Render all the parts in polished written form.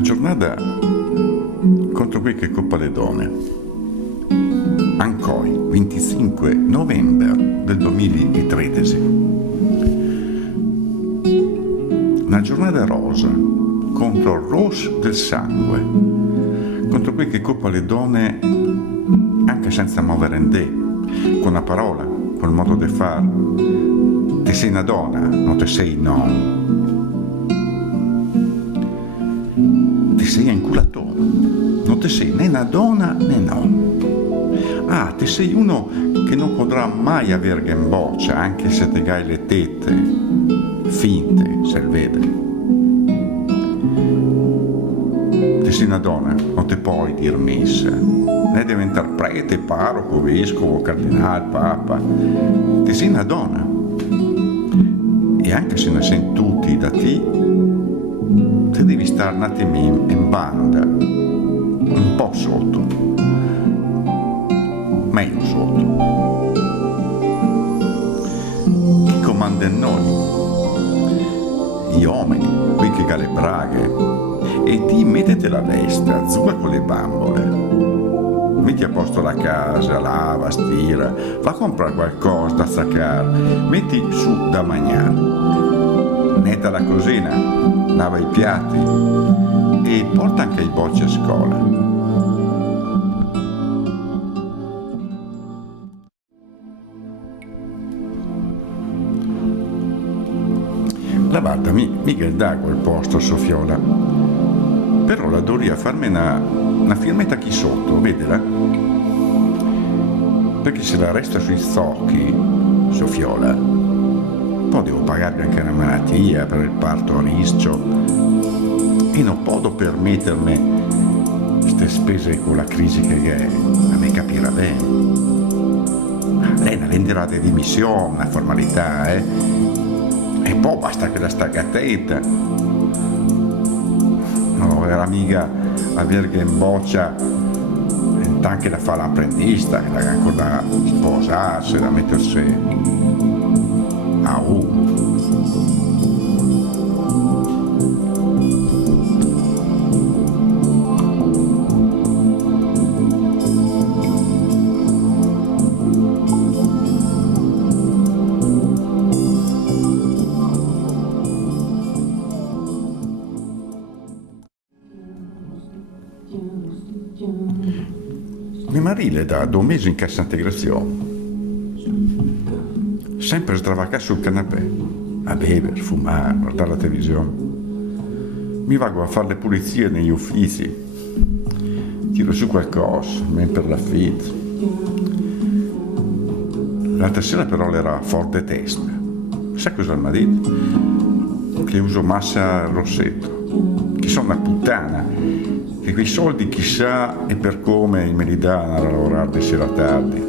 Una giornata contro quel che coppa le donne. Ancoi, 25 novembre del 2013. Una giornata rosa contro il rosso del sangue, contro quel che coppa le donne anche senza muovere in te, con una parola, col modo di fare. Te sei una donna, non te sei no. Te sei inculato, non te sei né una donna né no. Ah, te sei uno che non potrà mai aver gamboccia, anche se te gai le tette, finte, se vede. Te sei una donna, non te puoi dir messa, né diventare prete, parroco, vescovo, cardinale, papa. Te sei una donna. E anche se ne sei tutti da te, te devi stare un attimo in banda, un po' sotto, meglio sotto. Chi comanda in noi? Gli uomini, qui che le braghe, e ti mettete la veste, zuga con le bambole, metti a posto la casa, lava, stira, va a comprare qualcosa da staccare, metti su da mangiare. Netta la cosina, lava i piatti e porta anche i bocci a scuola. La Barta mica dà quel posto a Sofiola, però la doria farmi una firmetta qui sotto, vedela? Perché se la resta sui zocchi, Sofiola, poi devo pagarmi anche una malattia per il parto a rischio e non posso permettermi queste spese con la crisi che è, a me capirà bene. Lei ne renderà di dimissioni, una formalità, e poi basta che la staccattetta. Non era mica aver che in boccia anche da fare l'apprendista, da ancora da sposarsi, da mettersi a mio marito da 2 mesi in cassa integrazione, sempre sdravacare sul canapè, a bere, fumare, guardare la televisione. Mi vago a fare le pulizie negli uffici, tiro su qualcosa, men per l'affitto. L'altra sera però era forte testa. Sai cosa mi ha detto? Che uso massa rossetto, che sono una puttana, che quei soldi chissà e per come me li danno a lavorare di sera tardi.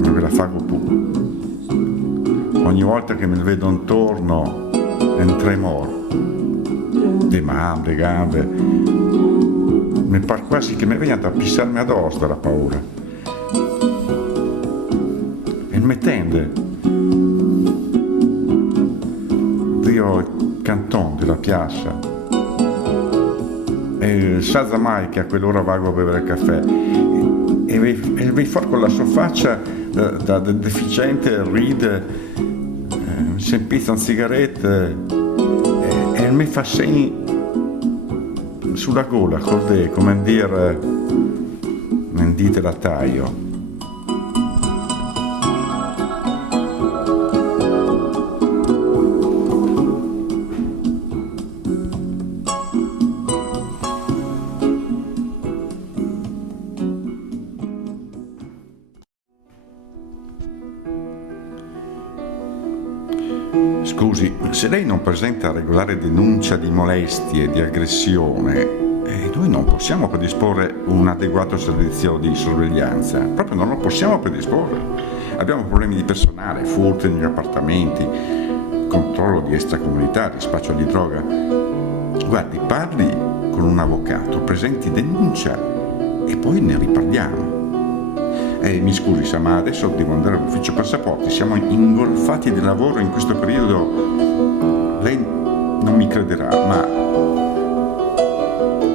Non ve la fago più. Ogni volta che me ne vedo intorno è un tremore, le mani, le gambe, mi pare quasi che mi vengano a pissarmi addosso dalla paura. E mi tende, io il canton della piazza, e sa mai che a quell'ora vago a bere il caffè, e vi fa con la sua faccia da deficiente ride, si impizza un sigarette e mi fa segni sulla gola col dè, come dire, non dite la taglio. Scusi, se lei non presenta regolare denuncia di molestie e di aggressione, noi non possiamo predisporre un adeguato servizio di sorveglianza, proprio non lo possiamo predisporre. Abbiamo problemi di personale, furti negli appartamenti, controllo di extracomunitari, spaccio di droga. Guardi, parli con un avvocato, presenti denuncia e poi ne riparliamo. Mi scusi, ma adesso devo andare all'ufficio passaporti, siamo ingolfati di lavoro in questo periodo. Lei non mi crederà, ma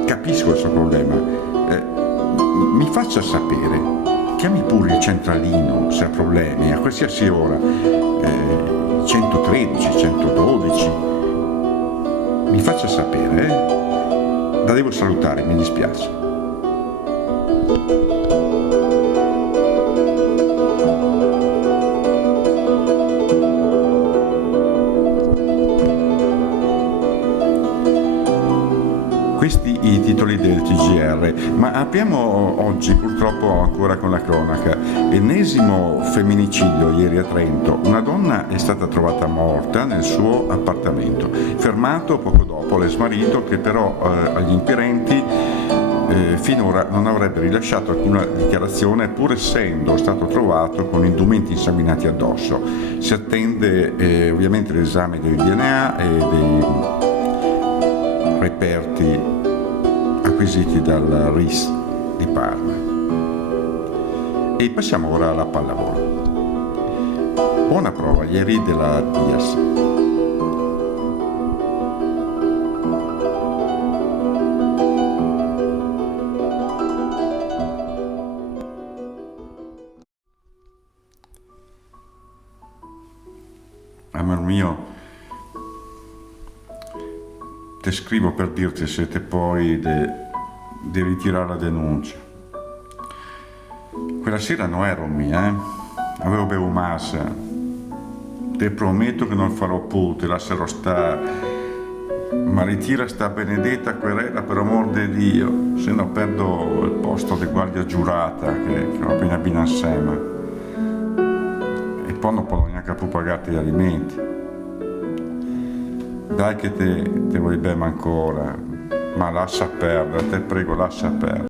capisco il suo problema. Mi faccia sapere, chiami pure il centralino se ha problemi, a qualsiasi ora, 113, 112, mi faccia sapere, La devo salutare, mi dispiace. Questi i titoli del TGR, ma apriamo oggi purtroppo ancora con la cronaca. Ennesimo femminicidio ieri a Trento. Una donna è stata trovata morta nel suo appartamento, fermato poco dopo l'ex marito che però agli inquirenti finora non avrebbe rilasciato alcuna dichiarazione pur essendo stato trovato con indumenti insanguinati addosso. Si attende ovviamente l'esame del DNA e dei reperti acquisiti dal RIS di Parma. E passiamo ora alla pallavolo. Buona prova ieri della Diaz. Amor mio, ti scrivo per dirti se te poi di ritirare la denuncia. Quella sera non ero mia, avevo bevuto massa. Ti prometto che non farò più, ti lascerò stare. Ma ritira sta benedetta querela per amor di Dio, se no perdo il posto di guardia giurata che ho appena insieme. E poi non posso neanche più pagarti gli alimenti. Dai che te vuoi bene ancora, ma lascia perdere, te prego lascia perdere.